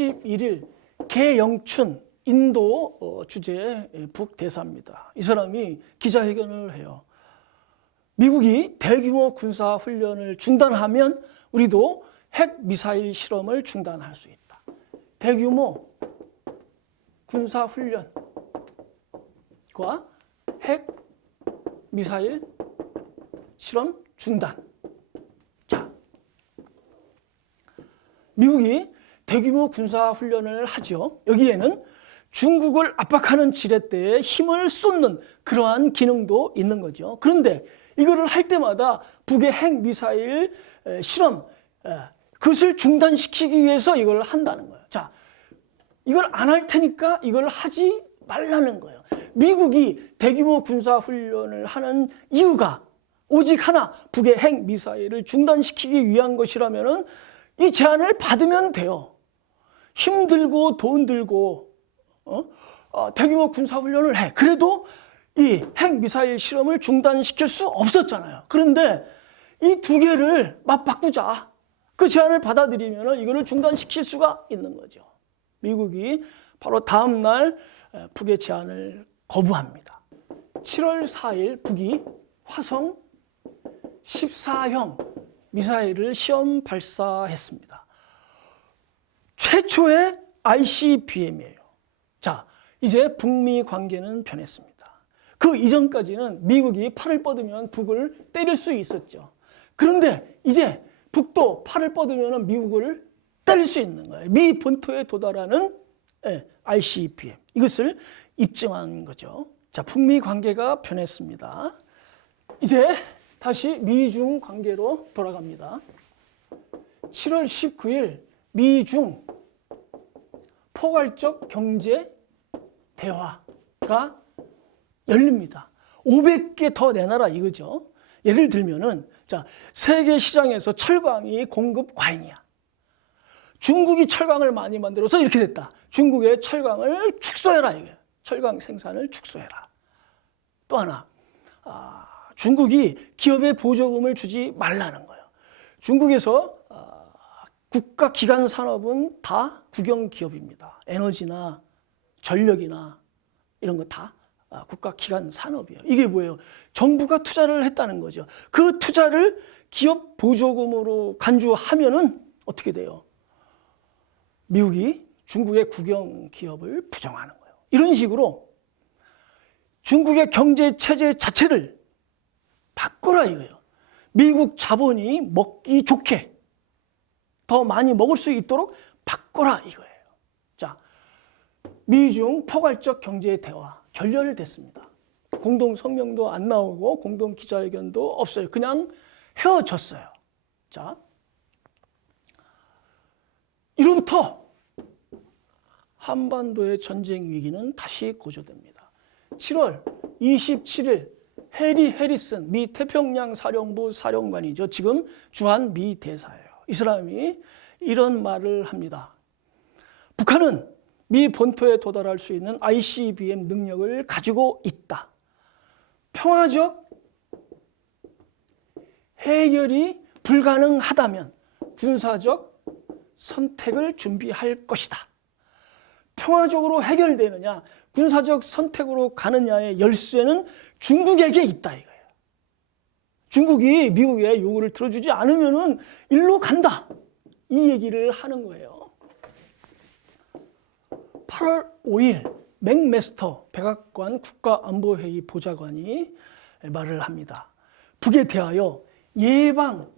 6월 21일 개영춘 인도 어, 주재 북대사입니다. 이 사람이 기자회견을 해요. 미국이 대규모 군사 훈련을 중단하면 우리도 핵 미사일 실험을 중단할 수 있다. 대규모 군사 훈련과 핵 미사일 실험 중단. 자, 미국이 대규모 군사 훈련을 하죠. 여기에는 중국을 압박하는 지렛대에 힘을 쏟는 그러한 기능도 있는 거죠. 그런데 이거를 할 때마다 북의 핵 미사일 에, 실험 에, 그것을 중단시키기 위해서 이걸 한다는 거예요. 자, 이걸 안 할 테니까 이걸 하지 말라는 거예요. 미국이 대규모 군사 훈련을 하는 이유가 오직 하나 북의 핵 미사일을 중단시키기 위한 것이라면은 이 제안을 받으면 돼요. 힘들고 돈 들고 어? 어, 대규모 군사 훈련을 해. 그래도 이 핵 미사일 실험을 중단시킬 수 없었잖아요. 그런데 이 두 개를 맞바꾸자. 그 제안을 받아들이면 이거를 중단시킬 수가 있는 거죠. 미국이 바로 다음 날 에, 북의 제안을 거부합니다. 7월 4일 북이 화성 14형 미사일을 시험 발사했습니다. 최초의 ICBM이에요. 자, 이제 북미 관계는 변했습니다. 그 이전까지는 미국이 팔을 뻗으면 북을 때릴 수 있었죠. 그런데 이제 북도 팔을 뻗으면 미국을 때릴 수 있는 거예요. 미 본토에 도달하는 예, ICBM. 이것을 입증한 거죠. 자, 북미 관계가 변했습니다. 이제 다시 미중 관계로 돌아갑니다. 7월 19일 미중 포괄적 경제 대화가 열립니다. 500개 더 내놔라 이거죠. 예를 들면은 자, 세계 시장에서 철강이 공급 과잉이야. 중국이 철강을 많이 만들어서 이렇게 됐다. 중국의 철강을 축소해라 이거예요. 철강 생산을 축소해라. 또 하나 아, 중국이 기업에 보조금을 주지 말라는 거예요. 중국에서 아, 국가 기관 산업은 다 국영 기업입니다. 에너지나 전력이나 이런 거다 아, 국가 기관 산업이에요. 이게 뭐예요? 정부가 투자를 했다는 거죠. 그 투자를 기업 보조금으로 간주하면은 어떻게 돼요? 미국이 중국의 국영 기업을 부정하는 거예요. 이런 식으로 중국의 경제 체제 자체를 바꿔라 이거예요. 미국 자본이 먹기 좋게 더 많이 먹을 수 있도록 바꿔라 이거예요. 자, 미중 포괄적 경제 대화 결렬됐습니다. 공동 성명도 안 나오고 공동 기자회견도 없어요. 그냥 헤어졌어요. 자, 이로부터 한반도의 전쟁 위기는 다시 고조됩니다. 7월 27일 해리 해리슨 미 태평양 사령부 사령관이죠. 지금 주한 미 대사예요. 이 사람이 이런 말을 합니다. 북한은 미 본토에 도달할 수 있는 ICBM 능력을 가지고 있다. 평화적 해결이 불가능하다면 군사적 선택을 준비할 것이다. 평화적으로 해결되느냐, 군사적 선택으로 가느냐의 열쇠는 중국에게 있다 이거예요. 중국이 미국의 요구를 들어주지 않으면은 일로 간다. 이 얘기를 하는 거예요. 8월 5일 맥메스터 백악관 국가안보회의 보좌관이 말을 합니다. 북에 대하여 예방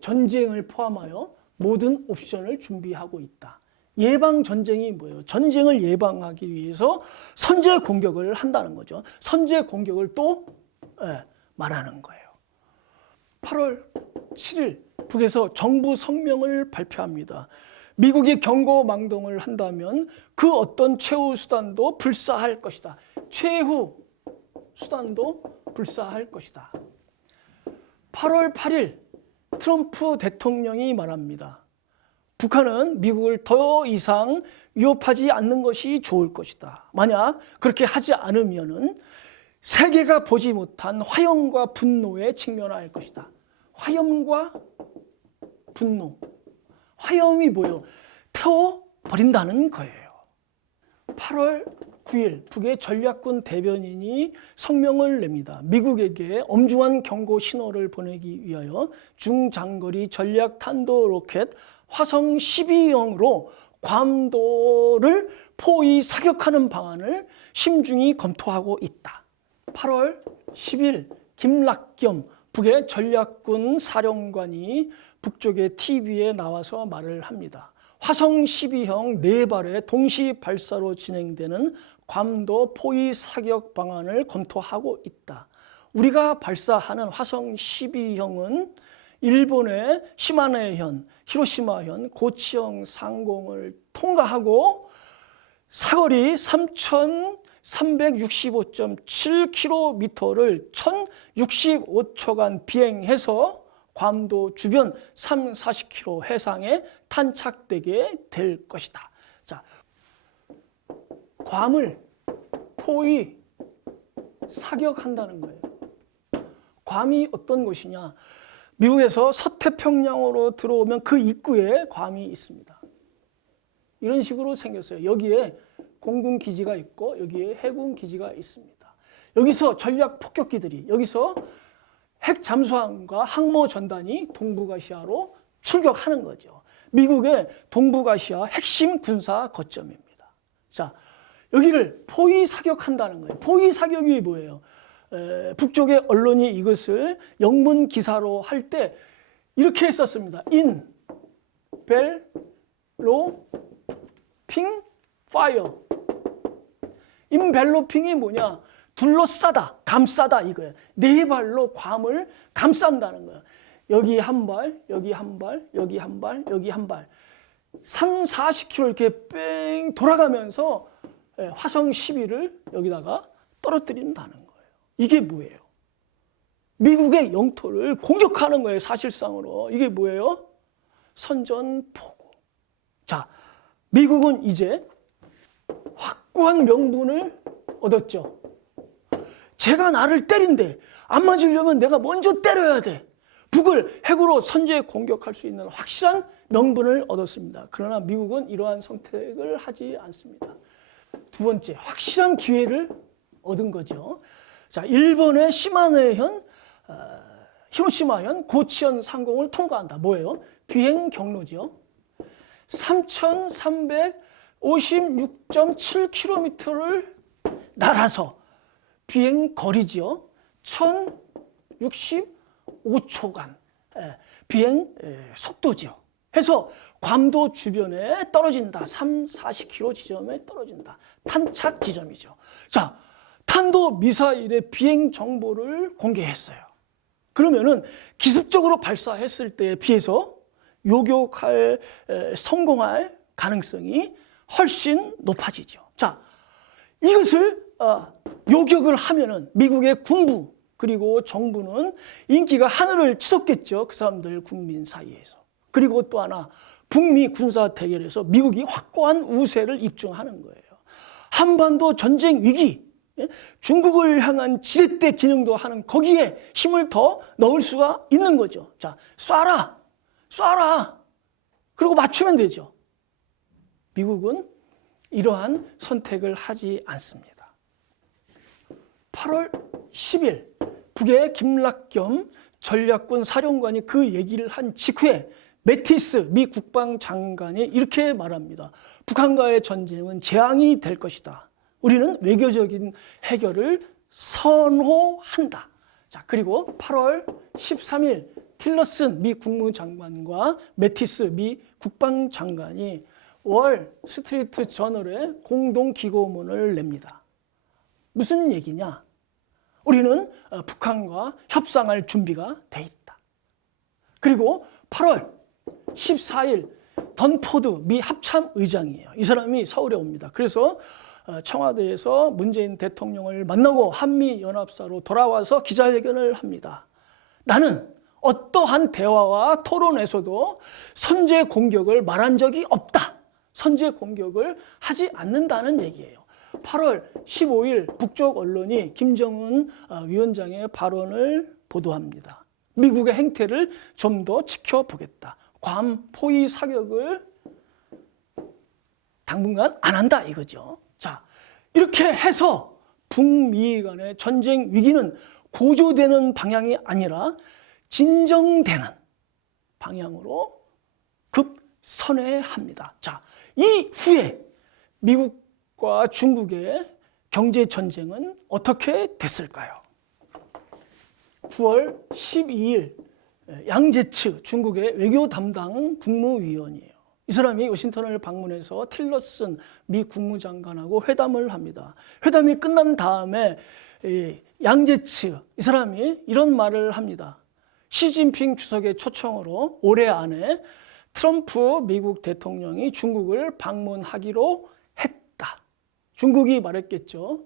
전쟁을 포함하여 모든 옵션을 준비하고 있다. 예방 전쟁이 뭐예요? 전쟁을 예방하기 위해서 선제 공격을 한다는 거죠. 선제 공격을 또 예, 말하는 거예요. 8월 7일 북에서 정부 성명을 발표합니다. 미국이 경고망동을 한다면 그 어떤 최후 수단도 불사할 것이다. 최후 수단도 불사할 것이다. 8월 8일 트럼프 대통령이 말합니다. 북한은 미국을 더 이상 위협하지 않는 것이 좋을 것이다. 만약 그렇게 하지 않으면은 세계가 보지 못한 화염과 분노에 직면할 것이다. 화염과 분노. 화염이 뭐예요? 태워버린다는 거예요. 8월 9일 북의 전략군 대변인이 성명을 냅니다. 미국에게 엄중한 경고 신호를 보내기 위하여 중장거리 전략 탄도 로켓 화성 12형으로 괌도를 포위 사격하는 방안을 심중히 검토하고 있다. 8월 10일 김락겸 북의 전략군 사령관이 북쪽의 TV에 나와서 말을 합니다. 화성 12형 네 발의 동시 발사로 진행되는 괌도 포위 사격 방안을 검토하고 있다. 우리가 발사하는 화성 12형은 일본의 시마네현, 히로시마현, 고치형 상공을 통과하고 사거리 3,365.7km를 1,065초간 비행해서 괌도 주변 3, 40km 해상에 탄착되게 될 것이다. 자, 괌을 포위 사격한다는 거예요. 괌이 어떤 곳이냐? 미국에서 서태평양으로 들어오면 그 입구에 괌이 있습니다. 이런 식으로 생겼어요. 여기에 공군 기지가 있고 여기에 해군 기지가 있습니다. 여기서 전략 폭격기들이 여기서 핵 잠수함과 항모 전단이 동북아시아로 출격하는 거죠. 미국의 동북아시아 핵심 군사 거점입니다. 자, 여기를 포위 사격한다는 거예요. 포위 사격이 뭐예요? 에, 북쪽의 언론이 이것을 영문 기사로 할 때 이렇게 했었습니다. 인, 벨, 로, 핑, 파이어. 인벨로핑이 뭐냐? 둘러싸다, 감싸다 이거예요. 네 발로 괌을 감싼다는 거예요. 여기 한 발, 여기 한 발, 여기 한 발, 여기 한 발. 3, 40km 이렇게 뺑 돌아가면서 예, 화성 12를 여기다가 떨어뜨린다는 거예요. 이게 뭐예요? 미국의 영토를 공격하는 거예요, 사실상으로. 이게 뭐예요? 선전포고. 자, 미국은 이제 확 고한 명분을 얻었죠. 제가 나를 때린대. 안 맞으려면 내가 먼저 때려야 돼. 북을 핵으로 선제 공격할 수 있는 확실한 명분을 얻었습니다. 그러나 미국은 이러한 선택을 하지 않습니다. 두 번째, 확실한 기회를 얻은 거죠. 자, 일본의 시마네현, 어, 히로시마현, 고치현 상공을 통과한다. 뭐예요? 비행 경로죠. 3,356.7km를 날아서 비행 거리지요. 1,065초간 비행 에, 속도지요. 해서 괌도 주변에 떨어진다. 3, 40km 지점에 떨어진다. 탄착 지점이죠. 자, 탄도 미사일의 비행 정보를 공개했어요. 그러면은 기습적으로 발사했을 때에 비해서 요격할 에, 성공할 가능성이 훨씬 높아지죠. 자, 이것을 어, 요격을 하면은 미국의 군부 그리고 정부는 인기가 하늘을 치솟겠죠. 그 사람들 국민 사이에서. 그리고 또 하나 북미 군사 대결에서 미국이 확고한 우세를 입증하는 거예요. 한반도 전쟁 위기, 예? 중국을 향한 지렛대 기능도 하는 거기에 힘을 더 넣을 수가 있는 거죠. 자, 쏴라, 쏴라. 그리고 맞추면 되죠. 미국은 이러한 선택을 하지 않습니다. 8월 10일 북의 김락겸 전략군 사령관이 그 얘기를 한 직후에 메티스 미 국방장관이 이렇게 말합니다. 북한과의 전쟁은 재앙이 될 것이다. 우리는 외교적인 해결을 선호한다. 자, 그리고 8월 13일 틸러슨 미 국무장관과 메티스 미 국방장관이 월 스트리트 저널에 공동 기고문을 냅니다. 무슨 얘기냐? 우리는 어, 북한과 협상할 준비가 돼 있다. 그리고 8월 14일 던포드 미 합참 의장이에요. 이 사람이 서울에 옵니다. 그래서 어, 청와대에서 문재인 대통령을 만나고 한미 연합사로 돌아와서 기자회견을 합니다. 나는 어떠한 대화와 토론에서도 선제 공격을 말한 적이 없다. 선제 공격을 하지 않는다는 얘기예요. 8월 15일 북쪽 언론이 김정은 어, 위원장의 발언을 보도합니다. 미국의 행태를 좀 더 지켜보겠다. 괌 포위 사격을 당분간 안 한다 이거죠. 자, 이렇게 해서 북미 간의 전쟁 위기는 고조되는 방향이 아니라 진정되는 방향으로 급선회합니다. 자, 이후에 미국과 중국의 경제 전쟁은 어떻게 됐을까요? 9월 12일 양제츠 중국의 외교 담당 국무위원이에요. 이 사람이 워싱턴을 방문해서 틸러슨 미 국무장관하고 회담을 합니다. 회담이 끝난 다음에 이 양제츠 이 사람이 이런 말을 합니다. 시진핑 주석의 초청으로 올해 안에 트럼프 미국 대통령이 중국을 방문하기로 했다. 중국이 말했겠죠.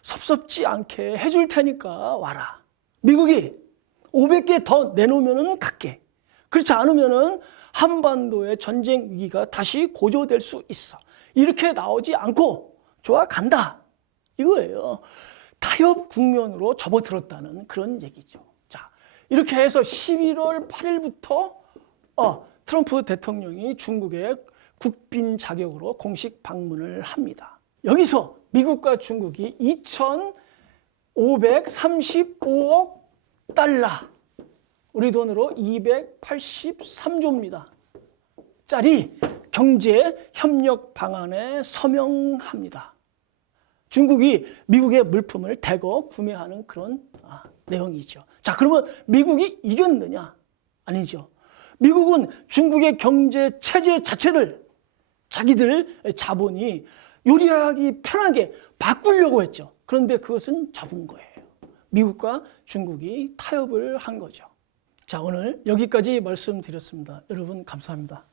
섭섭지 않게 해줄 테니까 와라. 미국이 500개 더 내놓으면 갈게. 그렇지 않으면은 한반도의 전쟁 위기가 다시 고조될 수 있어. 이렇게 나오지 않고 좋아 간다. 이거예요. 타협 국면으로 접어들었다는 그런 얘기죠. 자, 이렇게 해서 11월 8일부터 어, 트럼프 대통령이 중국의 국빈 자격으로 공식 방문을 합니다. 여기서 미국과 중국이 2,535억 달러, 우리 돈으로 283조입니다. 짜리 경제 협력 방안에 서명합니다. 중국이 미국의 물품을 대거 구매하는 그런 아, 내용이죠. 자, 그러면 미국이 이겼느냐? 아니죠. 미국은 중국의 경제 체제 자체를 자기들 자본이 요리하기 편하게 바꾸려고 했죠. 그런데 그것은 접은 거예요. 미국과 중국이 타협을 한 거죠. 자, 오늘 여기까지 말씀드렸습니다. 여러분, 감사합니다.